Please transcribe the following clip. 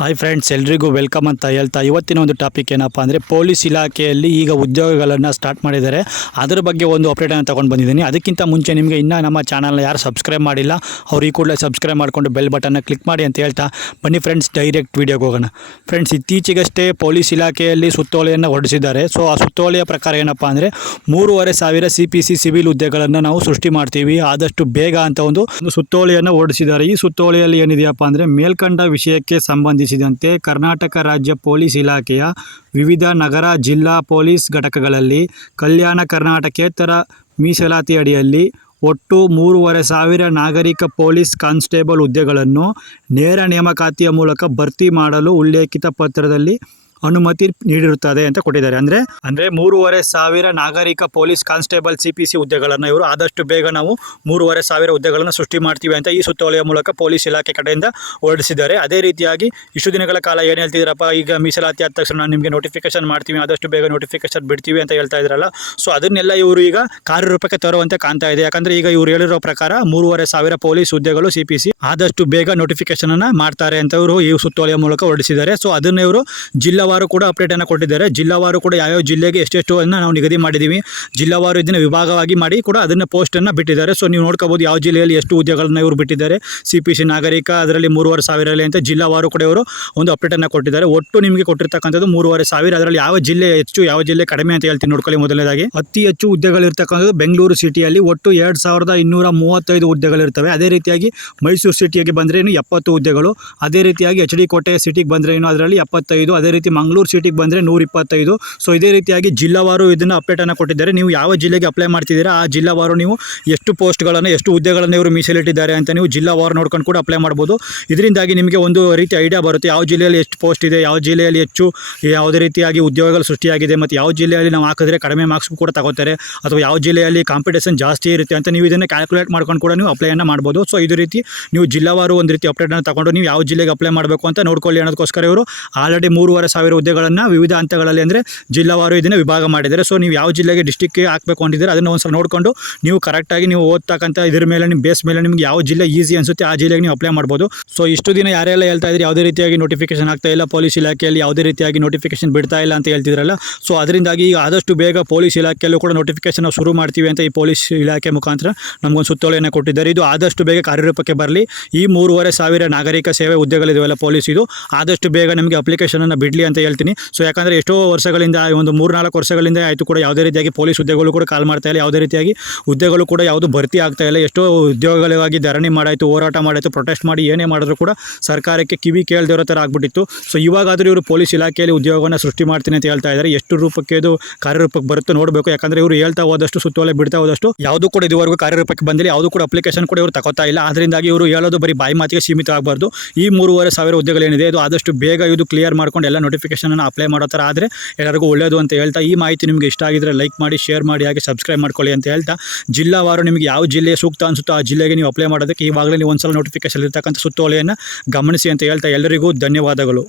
Hi friends ಎಲ್ರಿಗೂ welcome ಅಂತ ಹೇಳ್ತಾ ಇವತ್ತಿನ ಒಂದು ಟಾಪಿಕ್ ಏನಪ್ಪ ಅಂದರೆ ಪೊಲೀಸ್ ಇಲಾಖೆಯಲ್ಲಿ ಈಗ ಉದ್ಯೋಗಗಳನ್ನು ಸ್ಟಾರ್ಟ್ ಮಾಡಿದ್ದಾರೆ. ಅದರ ಬಗ್ಗೆ ಒಂದು ಅಪ್ಡೇಟನ್ನು ತೊಗೊಂಡು ಬಂದಿದ್ದೀನಿ. ಅದಕ್ಕಿಂತ ಮುಂಚೆ ನಿಮಗೆ ಇನ್ನೂ ನಮ್ಮ ಚಾನಲ್ನ ಯಾರು ಸಬ್ಸ್ಕ್ರೈಬ್ ಮಾಡಿಲ್ಲ, ಅವ್ರು ಈ ಕೂಡಲೇ ಸಬ್ಸ್ಕ್ರೈಬ್ ಮಾಡಿಕೊಂಡು ಬೆಲ್ ಬಟನ್ನ ಕ್ಲಿಕ್ ಮಾಡಿ ಅಂತ ಹೇಳ್ತಾ ಬನ್ನಿ ಫ್ರೆಂಡ್ಸ್ ಡೈರೆಕ್ಟ್ ವೀಡಿಯೋಗೆ ಹೋಗೋಣ. ಫ್ರೆಂಡ್ಸ್ ಇತ್ತೀಚೆಗಷ್ಟೇ ಪೊಲೀಸ್ ಇಲಾಖೆಯಲ್ಲಿ ಸುತ್ತೋಲೆಯನ್ನು ಹೊರಡಿಸಿದ್ದಾರೆ. ಸೊ ಆ ಸುತ್ತೋಲೆಯ ಪ್ರಕಾರ ಏನಪ್ಪ ಅಂದರೆ ಮೂರುವರೆ ಸಾವಿರ ಸಿ ಪಿ ಸಿ ಸಿವಿಲ್ ಹುದ್ದೆಗಳನ್ನು ನಾವು ಸೃಷ್ಟಿ ಮಾಡ್ತೀವಿ. ಆದಷ್ಟು ಬೇಗ ಅಂತ ಒಂದು ಸುತ್ತೋಲೆಯನ್ನು ಹೊರಡಿಸಿದ್ದಾರೆ. ಈ ಸುತ್ತೋಲೆಯಲ್ಲಿ ಏನಿದೆಯಪ್ಪ ಅಂದರೆ ಮೇಲ್ಕಂಡ ವಿಷಯಕ್ಕೆ ಸಂಬಂಧಿಸಿದಂತೆ ಕರ್ನಾಟಕ ರಾಜ್ಯ ಪೊಲೀಸ್ ಇಲಾಖೆಯ ವಿವಿಧ ನಗರ, ಜಿಲ್ಲಾ ಪೊಲೀಸ್ ಘಟಕಗಳಲ್ಲಿ ಕಲ್ಯಾಣ ಕರ್ನಾಟಕೇತರ ಮೀಸಲಾತಿ ಅಡಿಯಲ್ಲಿ ಒಟ್ಟು ಮೂರುವರೆ ಸಾವಿರ ನಾಗರಿಕ ಪೊಲೀಸ್ ಕಾನ್ಸ್ಟೇಬಲ್ ಹುದ್ದೆಗಳನ್ನು ನೇರ ನೇಮಕಾತಿಯ ಮೂಲಕ ಭರ್ತಿ ಮಾಡಲು ಉಲ್ಲೇಖಿತ ಪತ್ರದಲ್ಲಿ ಅನುಮತಿ ನೀಡಿರುತ್ತದೆ ಅಂತ ಕೊಟ್ಟಿದ್ದಾರೆ. ಅಂದರೆ ಅಂದರೆ ಮೂರುವರೆ ಸಾವಿರ ನಾಗರಿಕ police constable, C P C ಹುದ್ದೆಗಳನ್ನು ಇವರು ಆದಷ್ಟು ಬೇಗ ನಾವು ಮೂರುವರೆ ಸಾವಿರ ಹುದ್ದೆಗಳನ್ನು ಸೃಷ್ಟಿ ಮಾಡ್ತೀವಿ ಅಂತ ಈ ಸುತ್ತೋಲೆಯ ಮೂಲಕ ಪೊಲೀಸ್ ಇಲಾಖೆ ಕಡೆಯಿಂದ ಹೊರಡಿಸಿದ್ದಾರೆ. ಅದೇ ರೀತಿಯಾಗಿ ಇಷ್ಟು ದಿನಗಳ ಕಾಲ ಏನು ಹೇಳ್ತಿದ್ರಪ್ಪ ಈಗ ಮೀಸಲಾತಿ ಆದ ತಕ್ಷಣ ನಿಮಗೆ ನೋಟಿಫಿಕೇಶನ್ ಮಾಡ್ತೀವಿ, ಆದಷ್ಟು ಬೇಗ ನೋಟಿಫಿಕೇಶನ್ ಬಿಡ್ತೀವಿ ಅಂತ ಹೇಳ್ತಾ ಇದ್ರಲ್ಲ. ಸೊ ಅದನ್ನೆಲ್ಲ ಇವರು ಈಗ ಕಾರ್ಯರೂಪಕ್ಕೆ ತರುವಂತೆ ಕಾಣ್ತಾ ಇದೆ. ಯಾಕಂದರೆ ಈಗ ಇವರು ಹೇಳಿರೋ ಪ್ರಕಾರ ಮೂರುವರೆ ಸಾವಿರ ಪೊಲೀಸ್ ಹುದ್ದೆಗಳು, ಸಿ ಆದಷ್ಟು ಬೇಗ ನೋಟಿಫಿಕೇಶನ್ ಅನ್ನ ಮಾಡ್ತಾರೆ ಅಂತ ಇವರು ಈ ಸುತ್ತೋಲೆಯ ಮೂಲಕ ಹೊರಡಿಸಿದ್ದಾರೆ. ಸೊ ಅದನ್ನ ಇವರು ಜಿಲ್ಲಾವಾರು ಕೂಡ ಅಪ್ಡೇಟ್ ಅನ್ನು ಕೊಟ್ಟಿದ್ದಾರೆ. ಜಿಲ್ಲಾವಾರು ಕೂಡ ಯಾವ್ಯಾವ ಜಿಲ್ಲೆಗೆ ಎಷ್ಟೆಷ್ಟು ಅನ್ನ ನಾವು ನಿಗದಿ ಮಾಡಿದ್ದೀವಿ ಜಿಲ್ಲಾವಾರು ಇದನ್ನ ವಿಭಾಗವಾಗಿ ಮಾಡಿ ಕೂಡ ಅದನ್ನ ಪೋಸ್ಟನ್ನು ಬಿಟ್ಟಿದ್ದಾರೆ. ಸೊ ನೀವು ನೋಡ್ಕೋಬೋದು ಯಾವ ಜಿಲ್ಲೆಯಲ್ಲಿ ಎಷ್ಟು ಹುದ್ದೆಗಳನ್ನ ಇವರು ಬಿಟ್ಟಿದ್ದಾರೆ. ಸಿ ಪಿ ಸಿ ನಾಗರಿಕ, ಅದರಲ್ಲಿ ಮೂರುವರೆ ಸಾವಿರಲ್ಲಿ ಅಂತ ಜಿಲ್ಲಾವಾರು ಕೂಡ ಇವರು ಒಂದು ಅಪ್ಡೇಟ್ ಅನ್ನ ಕೊಟ್ಟಿದ್ದಾರೆ. ಒಟ್ಟು ನಿಮಗೆ ಕೊಟ್ಟಿರ್ತಕ್ಕಂಥದ್ದು ಮೂರುವರೆ ಸಾವಿರ. ಅದರಲ್ಲಿ ಯಾವ ಜಿಲ್ಲೆ ಹೆಚ್ಚು, ಯಾವ ಜಿಲ್ಲೆ ಕಡಿಮೆ ಅಂತ ಹೇಳ್ತೀನಿ ನೋಡ್ಕೊಳ್ಳಿ ಮೊದಲನೇದಾಗಿ. ಅತಿ ಹೆಚ್ಚು ಹುದ್ದೆಗಳಿರ್ತಕ್ಕಂಥದ್ದು ಬೆಂಗಳೂರು ಸಿಟಿಯಲ್ಲಿ ಒಟ್ಟು ಎರಡು ಸಾವಿರದ ಇನ್ನೂರ ಮೂವತ್ತೈದು ಹುದ್ದೆಗಳಿರ್ತವೆ ಅದೇ ರೀತಿಯಾಗಿ ಮೈಸೂರು ಸಿಟಿಗೆ ಏನು ಎಪ್ಪತ್ತು ಹುದ್ದೆಗಳು ಅದೇ ರೀತಿಯಾಗಿ ಎಚ್ ಡಿ ಕೋಟೆ ಸಿಟಿಗೆ ಬಂದ್ರೇನು ಅದರಲ್ಲಿ ಎಪ್ಪತ್ತೈದು. ಅದೇ ರೀತಿ ಮಂಗಳೂರು ಸಿಟಿಗೆ ಬಂದರೆ ನೂರ ಇಪ್ಪತ್ತೈದು ಸೊ ಇದೇ ರೀತಿಯಾಗಿ ಜಿಲ್ಲಾವಾರು ಇದನ್ನು ಅಪ್ಡೇಟನ್ನು ಕೊಟ್ಟಿದ್ದಾರೆ. ನೀವು ಯಾವ ಜಿಲ್ಲೆಗೆ ಅಪ್ಲೈ ಮಾಡ್ತಿದ್ದೀರಾ, ಆ ಜಿಲ್ಲಾವಾರು ನೀವು ಎಷ್ಟು ಪೋಸ್ಟ್ಗಳನ್ನು ಎಷ್ಟು ಹುದ್ದೆಗಳನ್ನು ಇವರು ಮೀಸಲಿಟ್ಟಿದ್ದಾರೆ ಅಂತ ನೀವು ಜಿಲ್ಲಾವಾರು ನೋಡ್ಕೊಂಡು ಕೂಡ ಅಪ್ಲೈ ಮಾಡ್ಬೋದು. ಇದರಿಂದಾಗಿ ನಿಮಗೆ ಒಂದು ರೀತಿ ಐಡಿಯಾ ಬರುತ್ತೆ, ಯಾವ ಜಿಲ್ಲೆಯಲ್ಲಿ ಎಷ್ಟು ಪೋಸ್ಟ್ ಇದೆ, ಯಾವ ಜಿಲ್ಲೆಯಲ್ಲಿ ಹೆಚ್ಚು, ಯಾವುದೇ ರೀತಿಯಾಗಿ ಉದ್ಯೋಗಗಳು ಸೃಷ್ಟಿಯಾಗಿದೆ, ಮತ್ತು ಯಾವ ಜಿಲ್ಲೆಯಲ್ಲಿ ನಾವು ಹಾಕಿದ್ರೆ ಕಡಿಮೆ ಮಾರ್ಕ್ಸ್ ಕೂಡ ತಗೋತಾರೆ, ಅಥವಾ ಯಾವ ಜಿಲ್ಲೆಯಲ್ಲಿ ಕಾಂಪಿಟೇಷನ್ ಜಾಸ್ತಿ ಇರುತ್ತೆ ಅಂತ ನೀವು ಇದನ್ನು ಕ್ಯಾಲ್ಕುಲೇಟ್ ಮಾಡ್ಕೊಂಡು ಕೂಡ ನೀವು ಅಪ್ಲೈಯನ್ನು ಮಾಡ್ಬೋದು. ಸೊ ಇದು ರೀತಿ ನೀವು ಜಿಲ್ಲಾವಾರು ಒಂದು ರೀತಿ ಅಪ್ಡೇಟನ್ನು ತಗೊಂಡು ನೀವು ಯಾವ ಜಿಲ್ಲೆಗೆ ಅಪ್ಲೈ ಮಾಡಬೇಕು ಅಂತ ನೋಡ್ಕೊಳ್ಳಿ ಅನ್ನೋದಕ್ಕೋಸ್ಕರ ಇವರು ಆಲ್ರೆಡಿ ಮೂರುವರೆ ಸಾವಿರ ಹುದ್ದೆಗಳನ್ನು ವಿವಿಧ ಹಂತಗಳಲ್ಲಿ ಅಂದರೆ ಜಿಲ್ಲಾವಾರು ಇದನ್ನು ವಿಭಾಗ ಮಾಡಿದ್ದಾರೆ. ಸೊ ನೀವು ಯಾವ ಜಿಲ್ಲೆಗೆ ಡಿಸ್ಟಿಕ್ಗೆ ಹಾಕಬೇಕು ಅಂತಿದ್ರೆ ಅದನ್ನು ಒಂದು ಸಲ ನೋಡಿಕೊಂಡು ನೀವು ಕರೆಕ್ಟಾಗಿ ನೀವು ಓದ್ತಕ್ಕಂಥ ಇದ್ರ ಮೇಲೆ ನಿಮ್ಮ ಬೇಸ್ ಮೇಲೆ ನಿಮ್ಗೆ ಯಾವ ಜಿಲ್ಲೆ ಈಸಿ ಅನಿಸುತ್ತೆ ಆ ಜಿಲ್ಲೆಗೆ ನೀವು ಅಪ್ಲೈ ಮಾಡ್ಬೋದು. ಸೊ ಇಷ್ಟು ದಿನ ಯಾರೆಲ್ಲ ಹೇಳ್ತಾ ಇದ್ರೆ ಯಾವುದೇ ರೀತಿಯಾಗಿ ನೋಟಿಫಿಕೇಶನ್ ಆಗ್ತಾ ಇಲ್ಲ ಪೊಲೀಸ್ ಇಲಾಖೆಯಲ್ಲಿ ಯಾವುದೇ ರೀತಿಯಾಗಿ ನೋಟಿಫಿಕೇಶನ್ ಬಿಡ್ತಾ ಇಲ್ಲ ಅಂತ ಹೇಳ್ತಿದ್ರಲ್ಲ. ಸೊ ಅದರಿಂದಾಗಿ ಈಗ ಆದಷ್ಟು ಬೇಗ ಪೊಲೀಸ್ ಇಲಾಖೆಯಲ್ಲೂ ಕೂಡ ನೋಟಿಫಿಕೇಶನ್ ಶುರು ಮಾಡ್ತೀವಿ ಅಂತ ಈ ಪೊಲೀಸ್ ಇಲಾಖೆ ಮುಖಾಂತರ ನಮಗೊಂದು ಸುತ್ತೋಲೆಯನ್ನು ಕೊಟ್ಟಿದ್ದಾರೆ. ಇದು ಆದಷ್ಟು ಬೇಗ ಕಾರ್ಯರೂಪಕ್ಕೆ ಬರಲಿ. ಈ ಮೂರುವರೆ ಸಾವಿರ ನಾಗರಿಕ ಸೇವೆ ಹುದ್ದೆಗಳಿದಾವಲ್ಲ ಪೊಲೀಸ್ ಇದು. ಆದಷ್ಟು ಬೇಗ ನಮಗೆ ಅಪ್ಲಿಕೇಶನನ್ನು ಬಿಡಲಿ ಅಂತ ಹೇಳ್ತೀನಿ. ಸೊ ಯಾಕಂದರೆ ಎಷ್ಟೋ ವರ್ಷಗಳಿಂದ ಒಂದು ಮೂರು ನಾಲ್ಕು ವರ್ಷಗಳಿಂದ ಆಯಿತು ಕೂಡ ಯಾವುದೇ ರೀತಿಯಾಗಿ ಪೊಲೀಸ್ ಹುದ್ದೆಗಳು ಕೂಡ ಕಾಲ್ ಮಾಡ್ತಾ ಇಲ್ಲ. ಯಾವುದೇ ರೀತಿಯಾಗಿ ಹುದ್ದೆಗಳು ಕೂಡ ಯಾವುದು ಭರ್ತಿ ಆಗ್ತಾ ಇಲ್ಲ. ಎಷ್ಟೋ ಉದ್ಯೋಗಗಳಿಗಾಗಿ ಧರಣಿ ಮಾಡಾಯಿತು, ಹೋರಾಟ ಮಾಡಾಯಿತು ಪ್ರೊಟೆಸ್ಟ್ ಮಾಡಿ ಏನೇ ಮಾಡಿದ್ರು ಕೂಡ ಸರ್ಕಾರಕ್ಕೆ ಕಿವಿ ಕೇಳದಿರೋ ಥರ ಆಗ್ಬಿಟ್ಟಿತ್ತು. ಸೊ ಇವಾಗಾದರೂ ಇವರು ಪೊಲೀಸ್ ಇಲಾಖೆಯಲ್ಲಿ ಉದ್ಯೋಗವನ್ನು ಸೃಷ್ಟಿ ಮಾಡ್ತೀನಿ ಅಂತ ಹೇಳ್ತಾ ಇದ್ದಾರೆ ಎಷ್ಟು ರೂಪಕ್ಕೆ ಇದು ಕಾರ್ಯರೂಪಕ್ಕೆ ಬರುತ್ತೆ ನೋಡಬೇಕು. ಯಾಕಂದರೆ ಇವರು ಹೇಳ್ತಾ ಹೋದಷ್ಟು ಸುತ್ತೋಲೆ ಬಿಡ್ತಾ ಹೋದಷ್ಟು ಯಾವುದು ಕೂಡ ಇದುವರೆಗೂ ಕಾರ್ಯರೂಪಕ್ಕೆ ಬಂದಿಲ್ಲ. ಯಾವುದು ಕೂಡ ಅಪ್ಲಿಕೇಶನ್ ಕೂಡ ಇವರು ತಗೋತಾ ಇಲ್ಲ. ಅದರಿಂದಾಗಿ ಇವರು ಹೇಳೋದು ಬರೀ ಬಾಯಿ ಮಾತಿಗೆ ಸೀಮಿತ ಆಗಬಾರ್ದು ಈ ಮೂರುವರೆ ಸಾವಿರ ಹುದ್ದೆಗಳೇನಿದೆ, ಅದು ಆದಷ್ಟು ಬೇಗ ಇದು ಕ್ಲಿಯರ್ ಮಾಡ್ಕೊಂಡು ಎಲ್ಲ ನೋಟಿಫಿಕೇಶನ್ ಅಪ್ಲೈ ಮಾಡೋ ಥರ ಆದರೆ ಎಲ್ಲರಿಗೂ ಒಳ್ಳೆಯದು ಅಂತ ಹೇಳ್ತಾ ಈ ಮಾಹಿತಿ ನಿಮಗೆ ಇಷ್ಟ ಆಗಿದ್ರೆ ಲೈಕ್ ಮಾಡಿ ಶೇರ್ ಮಾಡಿ, ಹಾಗೆ ಸಬ್ಸ್ಕ್ರೈಬ್ ಮಾಡ್ಕೊಳ್ಳಿ ಅಂತ ಹೇಳ್ತಾ. ಜಿಲ್ಲಾವಾರು ನಿಮಗೆ ಯಾವ ಜಿಲ್ಲೆ ಸೂಕ್ತ ಅನಿಸುತ್ತೋ ಆ ಜಿಲ್ಲೆಗೆ ನೀವು ಅಪ್ಲೈ ಮಾಡೋದಕ್ಕೆ ಈವಾಗಲೇ ನೀವು ಒಂದ್ಸಲ ನೋಟಿಫಿಕೇಶನ್ ಇರ್ತಕ್ಕಂಥ ಸುತ್ತೋಲೆಯನ್ನು ಗಮನಿಸಿ ಅಂತ ಹೇಳ್ತಾ ಎಲ್ಲರಿಗೂ ಧನ್ಯವಾದಗಳು.